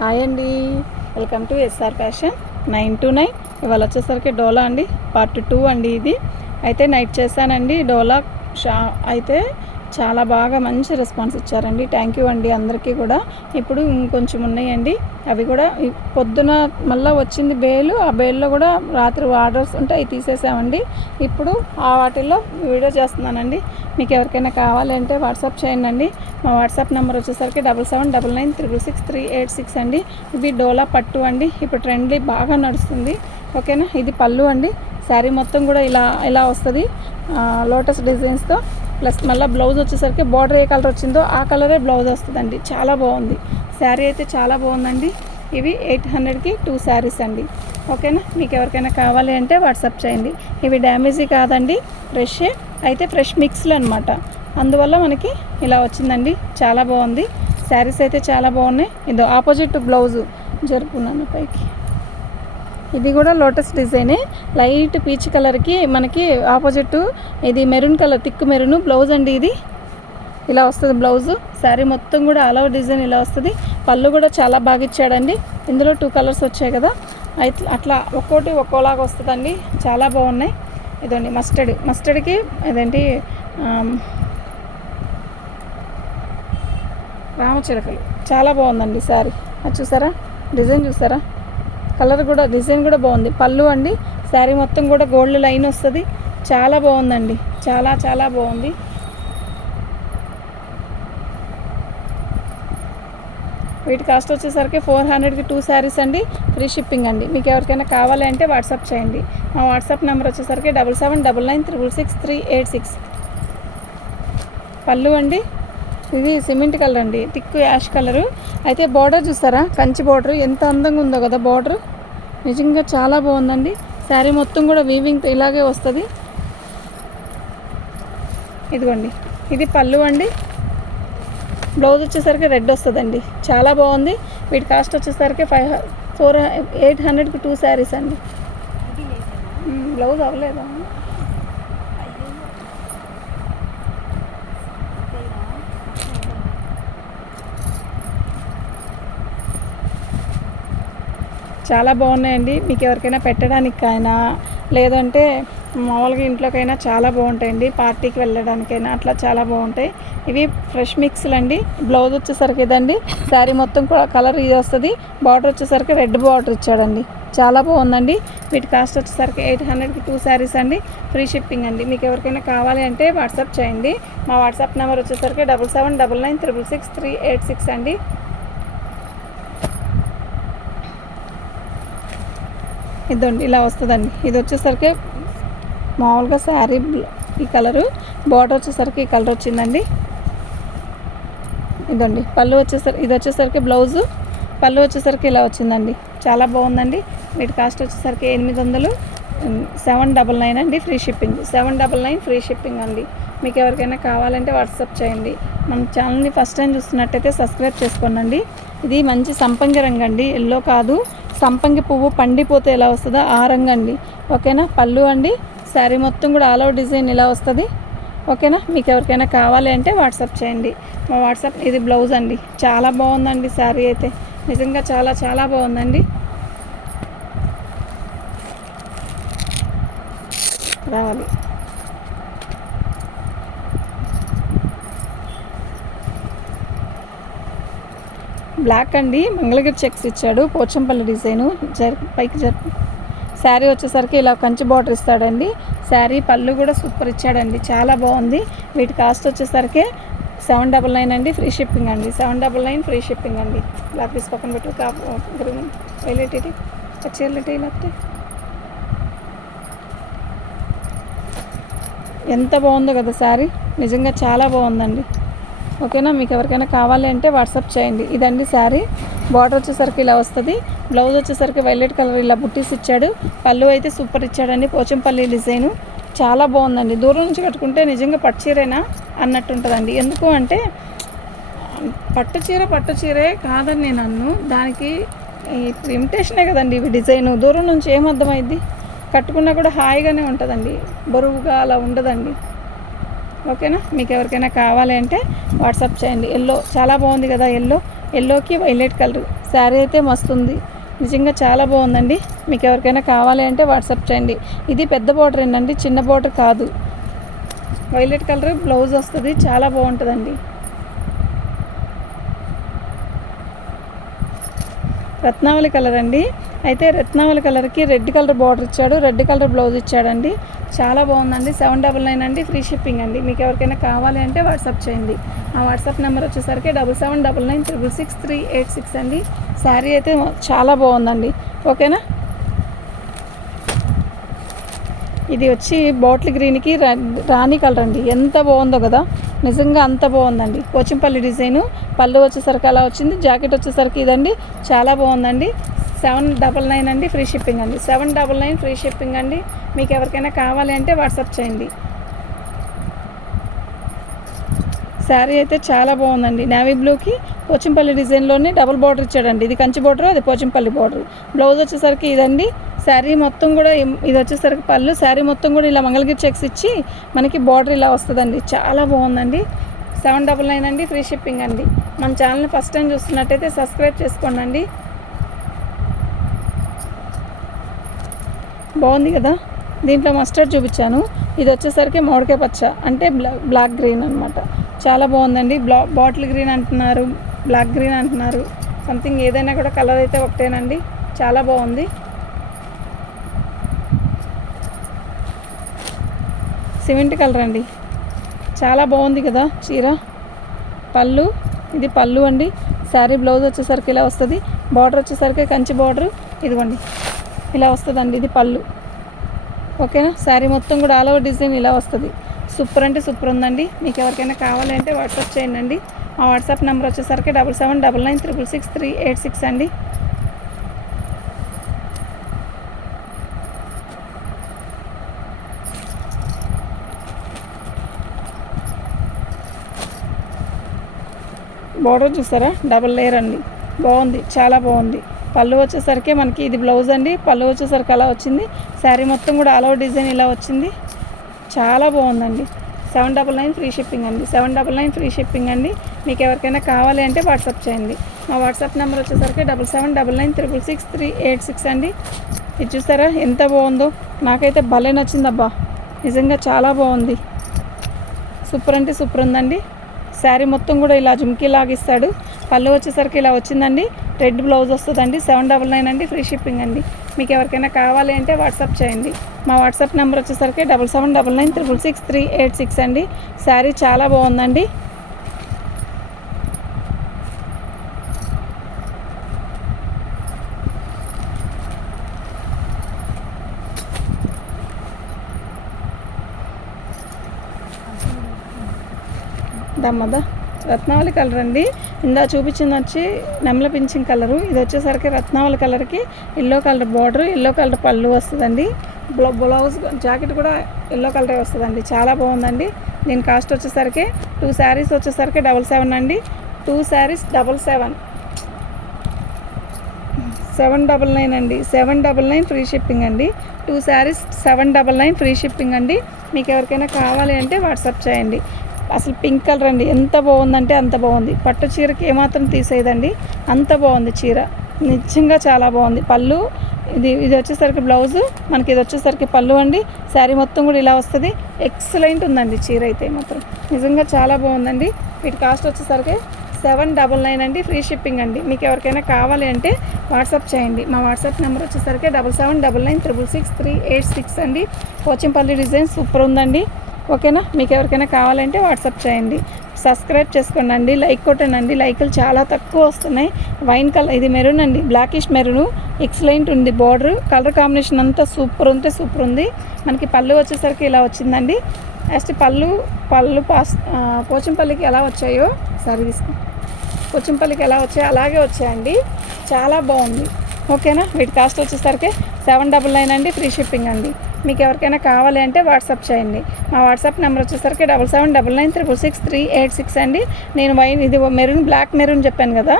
Hi అండి. Welcome to SR fashion. Nine to nine. ఇవాళ వచ్చేసరికి డోలా అండి. పార్ట్ టూ అండి ఇది. అయితే నైట్ చేశానండి. డోలా షా అయితే చాలా బాగా మంచి రెస్పాన్స్ ఇచ్చారండి. థ్యాంక్ యూ అండి అందరికీ కూడా. ఇప్పుడు ఇంకొంచెం ఉన్నాయండి. అవి కూడా పొద్దున మళ్ళీ వచ్చింది బేలు ఆ బేల్లో కూడా రాత్రి ఆర్డర్స్ ఉంటే అవి తీసేసామండి. ఇప్పుడు ఆ వాటిల్లో వీడియో చేస్తున్నానండి. మీకు ఎవరికైనా కావాలంటే వాట్సాప్ చేయండి అండి మా వాట్సాప్ నెంబర్ వచ్చేసరికి double seven double nine triple six three eight six అండి. ఇది డోలా పట్టు అండి. ఇప్పుడు ట్రెండ్లీ బాగా నడుస్తుంది. ఓకేనా? ఇది పళ్ళు అండి. శారీ మొత్తం కూడా ఇలా ఇలా వస్తుంది. లోటస్ డిజైన్స్తో ప్లస్ మళ్ళీ బ్లౌజ్ వచ్చేసరికి బార్డర్ ఏ కలర్ వచ్చిందో ఆ కలరే బ్లౌజ్ వస్తుందండి. చాలా బాగుంది. శారీ అయితే చాలా బాగుందండి. ఇవి ఎయిట్ హండ్రెడ్కి టూ శారీస్ అండి. ఓకేనా? మీకు ఎవరికైనా కావాలి అంటే వాట్సాప్ చేయండి. ఇవి డ్యామేజీ కాదండి. ఫ్రెష్. అయితే ఫ్రెష్ మిక్స్లు అనమాట అందువల్ల మనకి ఇలా వచ్చిందండి. చాలా బాగుంది. శారీస్ అయితే చాలా బాగున్నాయి. ఇదో ఆపోజిట్ బ్లౌజు. జరుపుకున్నాను పైకి. ఇది కూడా లోటస్ డిజైనే. లైట్ పీచ్ కలర్కి మనకి ఆపోజిట్ ఇది maroon colour thick maroon blouse అండి ఇది. ఇలా వస్తుంది బ్లౌజు. శారీ మొత్తం కూడా అలవ డిజైన్ ఇలా వస్తుంది. పళ్ళు కూడా చాలా బాగా ఇచ్చాడండి. ఇందులో టూ కలర్స్ వచ్చాయి కదా. అయితే అట్లా ఒక్కోటి ఒక్కోలాగా వస్తుందండి. చాలా బాగున్నాయి. ఇదండి మస్టర్డ్. మస్టర్డ్కి ఇదేంటి రామచిలకలు. చాలా బాగుందండి శారీ అది చూసారా? డిజైన్ చూసారా? కలర్ కూడా డిజైన్ కూడా బాగుంది. పళ్ళు అండి శారీ మొత్తం కూడా గోల్డ్ లైన్ వస్తుంది. చాలా బాగుందండి. చాలా చాలా బాగుంది. వీటి కాస్ట్ వచ్చేసరికి ఫోర్ హండ్రెడ్కి టూ శారీస్ అండి. ఫ్రీ షిప్పింగ్ అండి. మీకు ఎవరికైనా కావాలి అంటే వాట్సాప్ చేయండి. మా వాట్సాప్ నెంబర్ వచ్చేసరికి double seven double nine triple six three eight six. పళ్ళు అండి ఇది సిమెంట్ కలర్ అండి. టిక్కు యాష్ కలరు. అయితే బార్డర్ చూసారా కంచి బార్డర్. ఎంత అందంగా ఉందో కదా బార్డర్. నిజంగా చాలా బాగుందండి. శారీ మొత్తం కూడా వీవింగ్తో ఇలాగే వస్తుంది. ఇదిగోండి. ఇది పళ్ళు అండి. బ్లౌజ్ వచ్చేసరికి రెడ్ వస్తుందండి. చాలా బాగుంది. వీటి కాస్ట్ వచ్చేసరికి ఫైవ్ ఫోర్ ఎయిట్ హండ్రెడ్కి టూ శారీస్ అండి. బ్లౌజ్ అవ్వలేదా? చాలా బాగున్నాయండి. మీకు ఎవరికైనా పెట్టడానికైనా లేదంటే మామూలుగా ఇంట్లోకైనా చాలా బాగుంటాయండి. పార్టీకి వెళ్ళడానికైనా అట్లా చాలా బాగుంటాయి. ఇవి ఫ్రెష్ మిక్స్లు అండి. బ్లౌజ్ వచ్చేసరికి ఇదండి. శారీ మొత్తం కూడా కలర్ ఇది వస్తుంది. బార్డర్ వచ్చేసరికి రెడ్ బార్డర్ ఇచ్చాడండి. చాలా బాగుందండి. వీటి కాస్ట్ వచ్చేసరికి ఎయిట్ హండ్రెడ్కి టూ శారీస్ అండి. ఫ్రీ షిప్పింగ్ అండి. మీకు ఎవరికైనా కావాలి అంటే వాట్సాప్ చేయండి. మా వాట్సాప్ నెంబర్ వచ్చేసరికి double seven double nine triple six three eight six అండి. ఇదండి ఇలా వస్తుందండి. ఇది వచ్చేసరికి మామూలుగా శారీ ఈ కలరు. బార్డర్ వచ్చేసరికి ఈ కలర్ వచ్చిందండి. ఇదండి పళ్ళు వచ్చేసరికి ఇది వచ్చేసరికి బ్లౌజు. పళ్ళు వచ్చేసరికి ఇలా వచ్చిందండి. చాలా బాగుందండి. వీటి కాస్ట్ వచ్చేసరికి ఎనిమిది వందలు సెవెన్ డబల్ నైన్ అండి free shipping. Seven double nine free shipping అండి. మీకు ఎవరికైనా కావాలంటే వాట్సాప్ చేయండి. మన ఛానల్ని ఫస్ట్ టైం చూస్తున్నట్టయితే సబ్స్క్రైబ్ చేసుకోండి ఇది మంచి సంపంగి రంగు అండి ఎల్లో కాదు సంపంగి పువ్వు పండిపోతే ఎలా వస్తుందో ఆ రంగు అండి. ఓకేనా? పళ్ళు అండి. శారీ మొత్తం కూడా ఆల్ ఓవర్ డిజైన్ ఇలా వస్తుంది. ఓకేనా? మీకు ఎవరికైనా కావాలి అంటే వాట్సాప్ చేయండి. మా వాట్సాప్ ఇది బ్లౌజ్ అండి. చాలా బాగుందండి శారీ అయితే. నిజంగా చాలా చాలా బాగుందండి. రావాలి. బ్లాక్ అండి. మంగళగిరి చెక్స్ ఇచ్చాడు. పోచంపల్లి డిజైను. జరి పైకి జరి శారీ వచ్చేసరికి ఇలా కంచి బార్డర్ ఇస్తాడండి. శారీ పళ్ళు కూడా సూపర్ ఇచ్చాడండి. చాలా బాగుంది. వీటి కాస్ట్ వచ్చేసరికి సెవెన్ డబల్ నైన్ అండి. ఫ్రీ షిప్పింగ్ అండి. Seven double nine free shipping అండి. బ్లాక్ పీస్ పక్కన పెట్టు. వెళ్ళేటి హైలైట్ లేకపోతే ఎంత బాగుందో కదా శారీ. నిజంగా చాలా బాగుందండి. ఓకేనా? మీకు ఎవరికైనా కావాలి అంటే వాట్సాప్ చేయండి. ఇదండి శారీ. బార్డర్ వచ్చేసరికి ఇలా వస్తుంది. బ్లౌజ్ వచ్చేసరికి వైలెట్ కలర్ ఇలా బుట్టీస్ ఇచ్చాడు. పళ్ళు అయితే సూపర్ ఇచ్చాడండి. పోచంపల్లి డిజైను చాలా బాగుందండి. దూరం నుంచి కట్టుకుంటే నిజంగా పట్టు చీరేనా అన్నట్టు ఉంటుందండి ఎందుకు అంటే పట్టు చీర పట్టు చీరే కాదని నేను అన్ను దానికి ఇప్పుడు ఇమిటేషనే కదండి ఇవి డిజైను దూరం నుంచి ఏం అర్థమైద్ది? కట్టుకున్నా కూడా హాయిగానే ఉంటుందండి. బరువుగా అలా ఉండదండి. ఓకేనా? మీకు ఎవరికైనా కావాలి అంటే వాట్సాప్ చేయండి. ఎల్లో చాలా బాగుంది కదా ఎల్లో. ఎల్లోకి వైలెట్ కలర్. శారీ అయితే మస్తుంది నిజంగా చాలా బాగుందండి. మీకు ఎవరికైనా కావాలి అంటే వాట్సాప్ చేయండి. ఇది పెద్ద బార్డర్ ఏంటండి చిన్న బార్డర్ కాదు. వైలెట్ కలర్ బ్లౌజ్ వస్తుంది చాలా బాగుంటుందండి. రత్నావళి కలర్ అండి. అయితే రత్నావళి కలర్కి రెడ్ కలర్ బార్డర్ ఇచ్చాడు. రెడ్ కలర్ బ్లౌజ్ ఇచ్చాడండి. చాలా బాగుందండి. సెవెన్ డబల్ నైన్ అండి. ఫ్రీ షిప్పింగ్ అండి. మీకు ఎవరికైనా కావాలి అంటే వాట్సాప్ చేయండి. ఆ వాట్సాప్ నెంబర్ వచ్చేసరికి double seven double nine triple six three eight six అండి. శారీ అయితే చాలా బాగుందండి. ఓకేనా? ఇది వచ్చి బాటిల్ గ్రీన్కి రాణి కలర్ అండి. ఎంత బాగుందో కదా. నిజంగా అంత బాగుందండి. కోచింపల్లి డిజైను. పళ్ళు వచ్చేసరికి అలా వచ్చింది. జాకెట్ వచ్చేసరికి ఇదండి. చాలా బాగుందండి. సెవెన్ డబల్ నైన్ అండి ఫ్రీ షిప్పింగ్ అండి. Seven double nine free shipping అండి. మీకు ఎవరికైనా కావాలి అంటే వాట్సాప్ చేయండి. శారీ అయితే చాలా బాగుందండి. నేవీ బ్లూకి పోచంపల్లి డిజైన్లోనే డబుల్ బార్డర్ ఇచ్చాడండి. ఇది కంచి బార్డర్ అది పోచంపల్లి బార్డర్. బ్లౌజ్ వచ్చేసరికి ఇదండి. శారీ మొత్తం కూడా ఇది వచ్చేసరికి పళ్ళు శారీ మొత్తం కూడా ఇలా మంగళగిరి చెక్స్ ఇచ్చి మనకి బార్డర్ ఇలా వస్తుందండి. చాలా బాగుందండి. సెవెన్ డబల్ నైన్ అండి ఫ్రీ షిప్పింగ్ అండి. మన ఛానల్ని ఫస్ట్ టైం చూస్తున్నట్టయితే సబ్స్క్రైబ్ చేసుకోండి అండి బాగుంది కదా? దీంట్లో మస్టర్డ్ చూపించాను. ఇది వచ్చేసరికి మామిడికాయ పచ్చ అంటే బ్లాక్ గ్రీన్ అనమాట చాలా బాగుందండి. బ్లా బాటిల్ గ్రీన్ అంటున్నారు బ్లాక్ గ్రీన్ అంటున్నారు. సంథింగ్ ఏదైనా కూడా కలర్ అయితే ఒకటేనండి. చాలా బాగుంది. సిమెంట్ కలర్ అండి. చాలా బాగుంది కదా చీర. పళ్ళు ఇది పళ్ళు అండి. శారీ బ్లౌజ్ వచ్చేసరికి ఇలా వస్తుంది. బార్డర్ వచ్చేసరికి కంచి బార్డర్ ఇదిగోండి. ఇలా వస్తుందండి ఇది పళ్ళు. ఓకేనా? శారీ మొత్తం కూడా ఆల్ ఓవర్ డిజైన్ ఇలా వస్తుంది. సూపర్ అంటే సూపర్ ఉందండి. మీకు ఎవరికైనా కావాలంటే వాట్సాప్ చేయండి అండి. మా వాట్సాప్ నెంబర్ వచ్చేసరికి double seven double nine triple six three eight six అండి. బార్డర్ చూసారా డబల్ లేయర్ అండి. బాగుంది. చాలా బాగుంది. పళ్ళు వచ్చేసరికి మనకి ఇది బ్లౌజ్ అండి. పళ్ళు వచ్చేసరికి అలా వచ్చింది. శారీ మొత్తం కూడా ఆల్ డిజైన్ ఇలా వచ్చింది. చాలా బాగుందండి. Seven double nine free shipping అండి. Seven double nine free shipping అండి. మీకు ఎవరికైనా కావాలి అంటే వాట్సాప్ చేయండి. మా వాట్సాప్ నెంబర్ వచ్చేసరికి double seven double nine triple six three eight six అండి. ఇది చూసారా ఎంత బాగుందో. నాకైతే భలే నచ్చిందబ్బా. నిజంగా చాలా బాగుంది. సూపర్ అంటే సూపర్ ఉందండి. శారీ మొత్తం కూడా ఇలా జుమ్కీ లాగిస్తాడు పళ్ళు వచ్చేసరికి ఇలా వచ్చిందండి. రెడ్ బ్లౌజ్ వస్తుందండి. సెవెన్ డబల్ నైన్ అండి. ఫ్రీ షిప్పింగ్ అండి. మీకు ఎవరికైనా కావాలి అంటే వాట్సాప్ చేయండి. మా వాట్సాప్ నెంబర్ వచ్చేసరికి double seven double nine triple six three eight six అండి. శారీ చాలా బాగుందండి. దమ్మదా. రత్నావళి కలర్ అండి. ఇందా చూపించింది వచ్చి నెమల పింఛింగ్ కలరు. ఇది వచ్చేసరికి రత్నావళి కలర్కి yellow colour border yellow colour పళ్ళు వస్తుందండి. బ్లౌ బ్లౌజ్ జాకెట్ కూడా ఎల్లో కలరే వస్తుందండి. చాలా బాగుందండి. దీని కాస్ట్ వచ్చేసరికి టూ శారీస్ వచ్చేసరికి డబల్ సెవెన్ అండి. Two saris double seven. Seven double nine అండి. Seven double nine free shipping అండి. Two saris seven double nine free shipping అండి. మీకు ఎవరికైనా కావాలి అంటే వాట్సాప్ చేయండి. అసలు పింక్ కలర్ అండి. ఎంత బాగుందంటే అంత బాగుంది. పట్టు చీరకి ఏమాత్రం తీసేదండి అంత బాగుంది చీర. నిజంగా చాలా బాగుంది. పళ్ళు ఇది ఇది వచ్చేసరికి బ్లౌజు మనకి ఇది వచ్చేసరికి పళ్ళు అండి. శారీ మొత్తం కూడా ఇలా వస్తుంది. ఎక్సలెంట్ ఉందండి చీర అయితే మాత్రం. నిజంగా చాలా బాగుందండి. వీటి కాస్ట్ వచ్చేసరికి సెవెన్ డబల్ నైన్ అండి. ఫ్రీ షిప్పింగ్ అండి. మీకు ఎవరికైనా కావాలి అంటే వాట్సాప్ చేయండి. మా వాట్సాప్ నెంబర్ వచ్చేసరికి double seven double nine triple six three eight six అండి. పోచంపల్లి డిజైన్ సూపర్ ఉందండి. ఓకేనా? మీకు ఎవరికైనా కావాలంటే వాట్సాప్ చేయండి. సబ్స్క్రైబ్ చేసుకోండి అండి లైక్ కొట్టండి లైకులు చాలా తక్కువ వస్తున్నాయి. వైన్ కలర్ ఇది మెరూన్ అండి. Blackish maroon. ఎక్సలెంట్ ఉంది బార్డర్. కలర్ కాంబినేషన్ అంతా సూపర్ ఉంటే సూపర్ ఉంది. మనకి పళ్ళు వచ్చేసరికి ఇలా వచ్చిందండి. నెక్స్ట్ పళ్ళు పళ్ళు పాస్ పోచంపల్లికి ఎలా వచ్చాయో సరే తీసుకో పోచంపల్లికి ఎలా వచ్చాయో అలాగే వచ్చాయండి. చాలా బాగుంది. ఓకేనా? వీటి కాస్ట్ వచ్చేసరికి సెవెన్ డబల్ నైన్ అండి. ఫ్రీ షిప్పింగ్ అండి. మీకు ఎవరికైనా కావాలి అంటే వాట్సాప్ చేయండి. మా వాట్సాప్ నెంబర్ వచ్చేసరికి double seven double nine triple six three eight six అండి. నేను వైన్ ఇది మెరూన్ బ్లాక్ మెరూన్ చెప్పాను కదా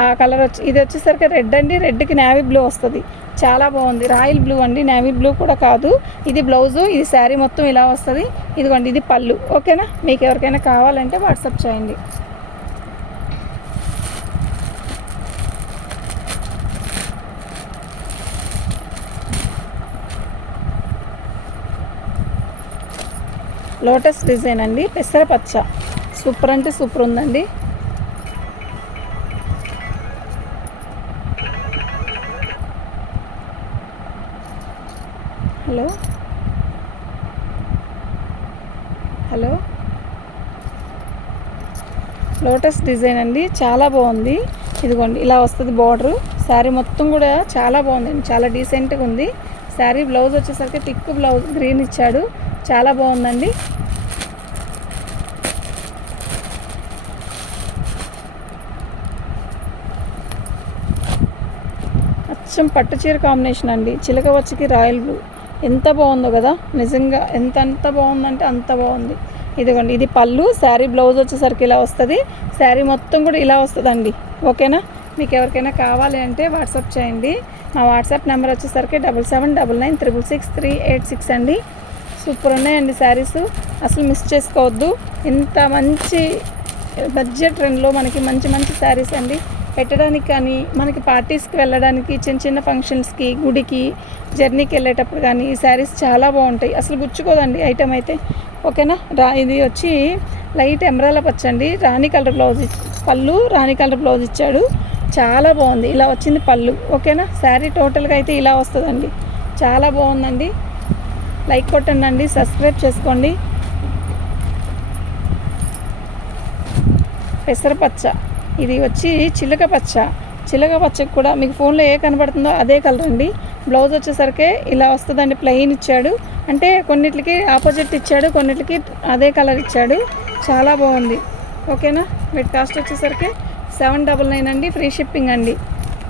ఆ కలర్ వచ్చి ఇది వచ్చేసరికి రెడ్ అండి. రెడ్కి నేవీ బ్లూ వస్తుంది. చాలా బాగుంది. రాయల్ బ్లూ అండి. నేవీ బ్లూ కూడా కాదు. ఇది బ్లౌజు ఇది శారీ మొత్తం ఇలా వస్తుంది. ఇదిగోండి ఇది పళ్ళు. ఓకేనా? మీకు ఎవరికైనా కావాలంటే వాట్సాప్ చేయండి. లోటస్ డిజైన్ అండి. పెసర పచ్చ. సూపర్ అంటే సూపర్ ఉందండి. హలో. హలో. లోటస్ డిజైన్ అండి. చాలా బాగుంది. ఇదిగోండి ఇలా వస్తుంది బార్డరు. శారీ మొత్తం కూడా చాలా బాగుందండి. చాలా డీసెంట్గా ఉంది. శారీ బ్లౌజ్ వచ్చేసరికి థిక్ బ్లౌజ్ గ్రీన్ ఇచ్చాడు. చాలా బాగుందండి. అచ్చం పట్టు చీర కాంబినేషన్ అండి. చిలక వచ్చికి రాయల్ బ్లూ ఎంత బాగుందో కదా. నిజంగా ఎంత ఎంత బాగుందంటే అంత బాగుంది. ఇదిగోండి ఇది పళ్ళు. శారీ బ్లౌజ్ వచ్చేసరికి ఇలా వస్తుంది. శారీ మొత్తం కూడా ఇలా వస్తుందండి. ఓకేనా? మీకు ఎవరికైనా కావాలి అంటే వాట్సాప్ చేయండి. మా వాట్సాప్ నెంబర్ వచ్చేసరికి double seven double nine triple six three eight six అండి. సూపర్ ఉన్నాయండి శారీస్. అసలు మిస్ చేసుకోవద్దు. ఇంత మంచి బడ్జెట్ ట్రెండ్లో మనకి మంచి మంచి శారీస్ అండి. పెట్టడానికి కానీ మనకి పార్టీస్కి వెళ్ళడానికి చిన్న చిన్న ఫంక్షన్స్కి గుడికి జర్నీకి వెళ్ళేటప్పుడు కానీ ఈ శారీస్ చాలా బాగుంటాయి. అసలు గుచ్చుకోదండి ఐటమ్ అయితే. ఓకేనా? రా ఇది వచ్చి లైట్ ఎమరాల పచ్చండి రాణి కలర్ బ్లౌజ్ పళ్ళు రాణి కలర్ బ్లౌజ్ ఇచ్చాడు. చాలా బాగుంది. ఇలా వచ్చింది పళ్ళు. ఓకేనా? శారీ టోటల్గా అయితే ఇలా వస్తుందండి. చాలా బాగుందండి. లైక్ కొట్టండి సబ్స్క్రైబ్ చేసుకోండి. పెసరపచ్చ. ఇది వచ్చి చిలక పచ్చ. చిలక పచ్చకి కూడా మీకు ఫోన్లో ఏ కనబడుతుందో అదే కలర్ అండి. బ్లౌజ్ వచ్చేసరికి ఇలా వస్తుందండి ప్లెయిన్ ఇచ్చాడు. అంటే కొన్నిటికి ఆపోజిట్ ఇచ్చాడు కొన్నిటికి అదే కలర్ ఇచ్చాడు. చాలా బాగుంది. ఓకేనా? వీటి కాస్ట్ వచ్చేసరికి సెవెన్ డబల్ నైన్ అండి ఫ్రీ షిప్పింగ్ అండి.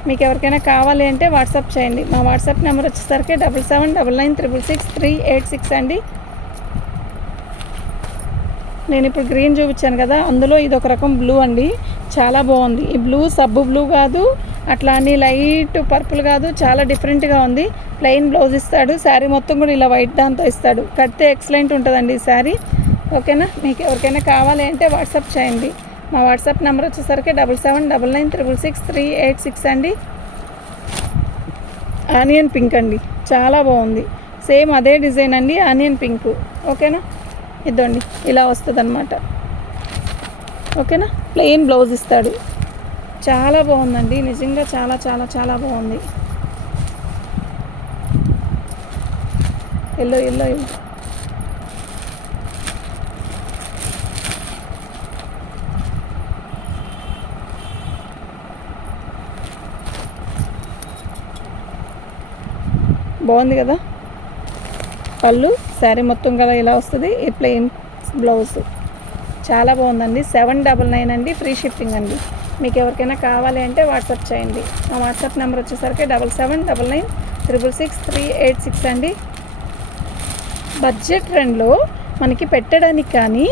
మీకు ఎవరికైనా కావాలి అంటే వాట్సాప్ చేయండి. మా వాట్సాప్ నెంబర్ వచ్చేసరికి double seven double nine triple six three eight six అండి. నేను ఇప్పుడు గ్రీన్ చూపించాను కదా అందులో ఇది ఒక రకం బ్లూ అండి. చాలా బాగుంది. ఈ బ్లూ సబ్బు బ్లూ కాదు అట్లా అని లైట్ పర్పుల్ కాదు చాలా డిఫరెంట్గా ఉంది. ప్లెయిన్ బ్లౌజ్ ఇస్తాడు. శారీ మొత్తం కూడా ఇలా వైట్ దాంతో ఇస్తాడు. కడితే ఎక్సలెంట్ ఉంటుందండి ఈ శారీ. ఓకేనా? మీకు ఎవరికైనా కావాలి అంటే వాట్సాప్ చేయండి. మా వాట్సాప్ నెంబర్ వచ్చేసరికి double seven double nine triple six three eight six అండి. ఆనియన్ పింక్ అండి. చాలా బాగుంది. సేమ్ అదే డిజైన్ అండి ఆనియన్ పింక్ ఓకేనా? ఇద్దండి. ఇలా వస్తుంది అనమాట ఓకేనా? ప్లెయిన్ బ్లౌజ్ ఇస్తాడు. చాలా బాగుందండి. నిజంగా చాలా చాలా చాలా బాగుంది. Yellow yellow yellow. బాగుంది కదా? పళ్ళు శారీ మొత్తం కదా ఇలా వస్తుంది. ఈ ప్లెయిన్ బ్లౌజ్. చాలా బాగుందండి. సెవెన్ డబల్ నైన్ అండి. ఫ్రీ షిప్పింగ్ అండి. మీకు ఎవరికైనా కావాలి అంటే వాట్సాప్ చేయండి. మా వాట్సాప్ నెంబర్ వచ్చేసరికి double seven double nine triple six three eight six అండి. బడ్జెట్ ట్రెండ్లో మనకి పెట్టడానికి కానీ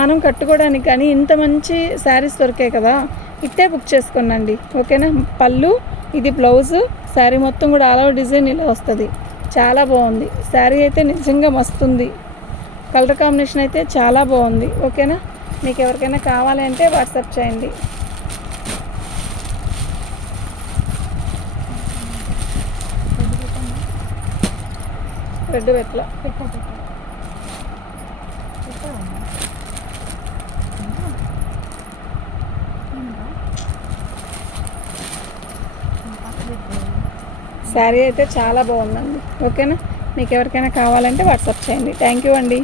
మనం కట్టుకోవడానికి కానీ ఇంత మంచి శారీస్ దొరికాయి కదా ఇట్టే బుక్ చేసుకోనండి. ఓకేనా? పళ్ళు ఇది బ్లౌజు శారీ మొత్తం కూడా ఆల్ ఓవర్ డిజైన్ ఇలా వస్తుంది. చాలా బాగుంది. శారీ అయితే నిజంగా మస్తుంది. కలర్ కాంబినేషన్ అయితే చాలా బాగుంది. ఓకేనా? మీకు ఎవరికైనా కావాలి అంటే వాట్సాప్ చేయండి. రెడ్ పెట్ల శారీ అయితే చాలా బాగుందండి. ఓకేనా? మీకు ఎవరికైనా కావాలంటే వాట్సాప్ చేయండి. థ్యాంక్ యూ అండి.